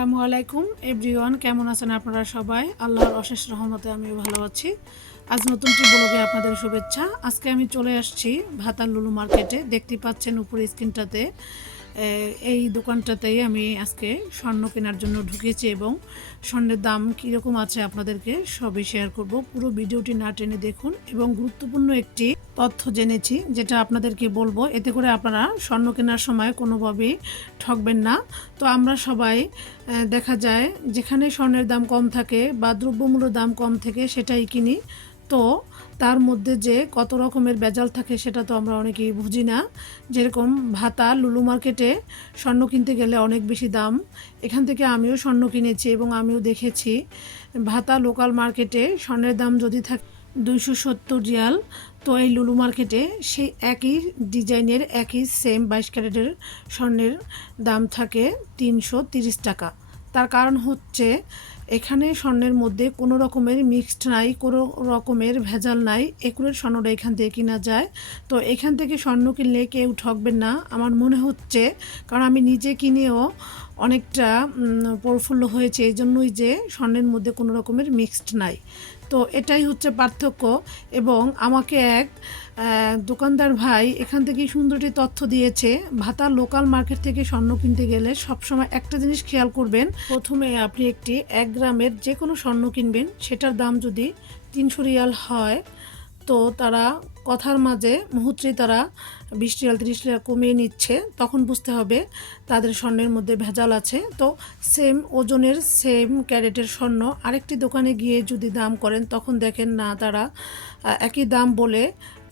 আসসালামু আলাইকুম এভরিওয়ান, কেমন আছেন আপনারা সবাই? আল্লাহর অশেষ রহমতে আমিও ভালো আছি। আজ নতুন একটি ব্লগে আপনাদের শুভেচ্ছা। আজকে আমি চলে আসছি ভাতার লুলু মার্কেটে। দেখতে পাচ্ছেন উপরে স্ক্রিনটাতে, এই দোকানটাতেই আমি আজকে স্বর্ণ কেনার জন্য ঢুকেছি এবং স্বর্ণের দাম কীরকম আছে আপনাদেরকে সবই শেয়ার করব। পুরো ভিডিওটি না টেনে দেখুন এবং গুরুত্বপূর্ণ একটি তথ্য জেনেছি যেটা আপনাদেরকে বলবো, এতে করে আপনারা স্বর্ণ কেনার সময় কোনোভাবেই ঠকবেন না। তো আমরা সবাই দেখা যায় যেখানে স্বর্ণের দাম কম থাকে বা দ্রব্যমূল্যের দাম কম থাকে সেটাই কিনি। তো তার মধ্যে যে কত রকমের ভেজাল থাকে সেটা তো আমরা অনেকেই বুঝি না। যেরকম ভাতা লুলু মার্কেটে স্বর্ণ কিনতে গেলে অনেক বেশি দাম। এখান থেকে আমিও স্বর্ণ কিনেছি এবং আমিও দেখেছি ভাতা লোকাল মার্কেটে স্বর্ণের দাম যদি থাকে 270 রিয়াল, তো এই লুলু মার্কেটে সেই একই ডিজাইনের একই সেম 22 ক্যারেটের স্বর্ণের দাম থাকে 330 টাকা। তার কারণ হচ্ছে এখানে স্বর্ণের মধ্যে কোনো রকমের মিক্সড নাই, কোনো রকমের ভেজাল নাই, একুরেট স্বর্ণটা এখান থেকে কেনা যায়। তো এখান থেকে স্বর্ণ কিনলে কেউ ঠকবেন না আমার মনে হচ্ছে, কারণ আমি নিজে কিনেও অনেকটা প্রফুল্ল হয়েছে এই জন্যই যে স্বর্ণের মধ্যে কোনো রকমের মিক্সড নাই। তো এটাই হচ্ছে পার্থক্য। এবং আমাকে এক দোকানদার ভাই এখান থেকে সুন্দর একটি তথ্য দিয়েছে, ভাতা লোকাল মার্কেট থেকে স্বর্ণ কিনতে গেলে সবসময় একটা জিনিস খেয়াল করবেন। প্রথমে আপনি একটি 1 গ্রামের যে কোনো স্বর্ণ কিনবেন, সেটার দাম যদি 300 রিয়াল হয়, তো তারা কথার মাঝে মুহূর্তেই তারা 20 রিয়াল 30 রিয়াল কমিয়ে নিচ্ছে, তখন বুঝতে হবে তাদের স্বর্ণের মধ্যে ভেজাল আছে। তো সেম ওজনের সেম ক্যারেটের স্বর্ণ আরেকটি দোকানে গিয়ে যদি দাম করেন, তখন দেখেন না তারা একই দাম বলে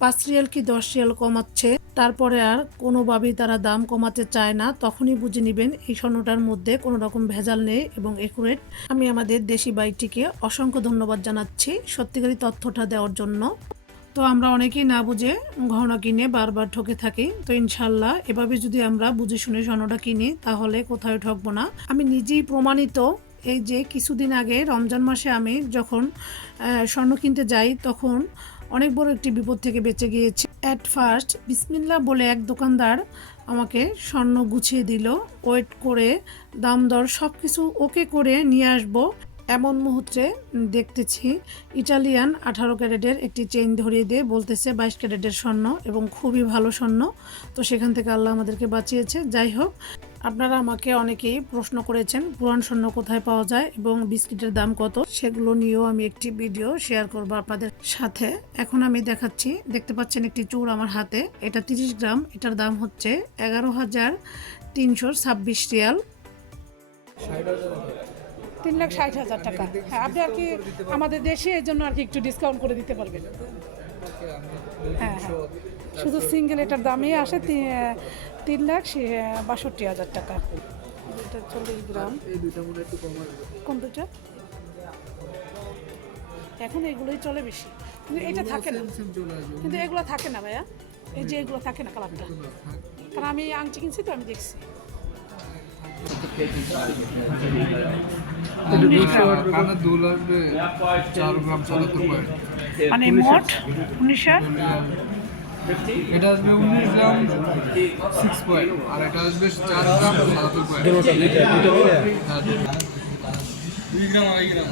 5 রিয়াল কি 10 রিয়াল কমাচ্ছে, তারপরে আর কোনোভাবেই তারা দাম কমাতে চায় না। তখনই বুঝে নেবেন এই স্বর্ণটার মধ্যে কোনো রকম ভেজাল নেই এবং একুরেট। আমি আমাদের দেশি বাইটিকে অসংখ্য ধন্যবাদ জানাচ্ছি সত্যিকারী তথ্যটা দেওয়ার জন্য। তো আমরা অনেকেই না বুঝে গহনা কিনে বারবার ঠকে থাকি। তো ইনশাল্লাহ এভাবে যদি আমরা বুঝে শুনে স্বর্ণটা কিনি তাহলে কোথাও ঠকবো না। আমি নিজেই প্রমাণিত। এই যে কিছুদিন আগে রমজান মাসে আমি যখন স্বর্ণ কিনতে যাই, তখন অনেক বড় একটি বিপদ থেকে বেঁচে গিয়েছি। অ্যাট ফার্স্ট বিসমিল্লাহ বলে এক দোকানদার আমাকে স্বর্ণ গুছিয়ে দিল, ওয়েট করে দাম দর সব কিছু ওকে করে নিয়ে আসবো। এমন মুহূর্তে দেখতেছি ইটালিয়ান 18 ক্যারেটের একটি চেইন ধরিয়ে দিয়ে বলতেছে 22 ক্যারেটের স্বর্ণ এবং খুবই ভালো স্বর্ণ। তো সেখান থেকে আল্লাহ আমাদেরকে বাঁচিয়েছে। যাই হোক, আপনারা আমাকে অনেকেই প্রশ্ন করেছেন পুরান স্বর্ণ কোথায় পাওয়া যায় এবং বিস্কিটের দাম কত, সেগুলো নিয়েও আমি একটি ভিডিও শেয়ার করব আপনাদের সাথে। এখন আমি দেখাচ্ছি, দেখতে পাচ্ছেন একটি চূড় আমার হাতে, এটা 30 গ্রাম, এটার দাম হচ্ছে 11,326 রিয়াল, 3,60,000 টাকা। হ্যাঁ, আপনি আর কি আমাদের দেশে এই জন্য আর কি একটু ডিসকাউন্ট করে দিতে পারবেন। হ্যাঁ হ্যাঁ, শুধু সিঙ্গেল এটার দামই আসে 3,62,000 টাকা। এটা 40 গ্রাম। কোন দুটা? এখন এগুলোই চলে বেশি, কিন্তু এটা থাকে না, কিন্তু এগুলো থাকে না ভাইয়া, এই যে এগুলো থাকে না কালারটা, কারণ আমি আংটি কিনছি তো আমি দেখছি। মানে মোট 19 এটা আসবে 19 গ্রাম 6 পয়েন্ট, আর এটা আসবে 4 গ্রাম 77 পয়েন্ট। 2 গ্রাম আড়াই গ্রাম।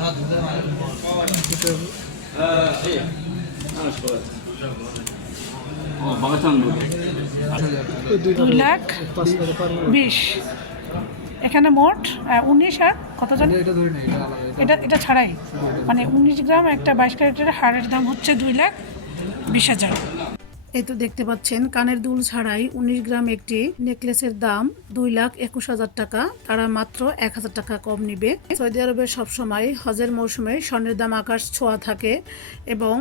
ও বাগাচান 2,20,000। এখানে মোট 19 আর কত জানি, এটা ছাড়াই মানে 19 গ্রাম একটা 22 ক্যারেটের হারের দাম হচ্ছে 2,20,000। এই তো দেখতে পাচ্ছেন কানের দুল ছাড়াই 19 গ্রাম একটি নেকলেসের দাম 2,21,000 টাকা। তারা মাত্র 1,000 টাকা কম নিবে। সৌদি আরবে সবসময় হজের মৌসুমে স্বর্ণের দাম আকাশ ছোঁয়া থাকে এবং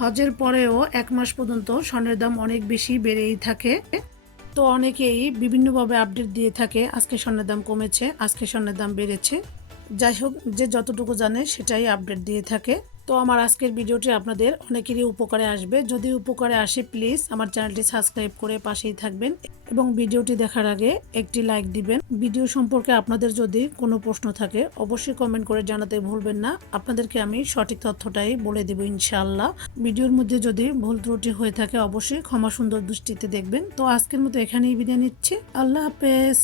হজের পরেও 1 মাস পর্যন্ত স্বর্ণের দাম অনেক বেশি বেড়েই থাকে। তো অনেকেই বিভিন্নভাবে আপডেট দিয়ে থাকে, আজকে স্বর্ণের দাম কমেছে, আজকে স্বর্ণের দাম বেড়েছে। যাই হোক, যে যতটুকু জানে সেটাই আপডেট দিয়ে থাকে। তো আমার আজকের ভিডিওটি আপনাদের অনেকেরই উপকারে আসবে। যদি উপকারে আসে প্লিজ আমার চ্যানেলটি সাবস্ক্রাইব করে পাশেই থাকবেন এবং ভিডিওটি দেখার আগে একটি লাইক দিবেন। ভিডিও সম্পর্কে আপনাদের যদি কোনো প্রশ্ন থাকে অবশ্যই কমেন্ট করে জানাতে ভুলবেন না, আপনাদেরকে আমি সঠিক তথ্যটাই বলে দেব ইনশাআল্লাহ। ভিডিওর মধ্যে যদি ভুল ত্রুটি হয়ে থাকে অবশ্যই ক্ষমা সুন্দর দৃষ্টিতে দেখবেন। তো আজকের মতো এখানেই বিদায় নিচ্ছি, আল্লাহ হাফেজ।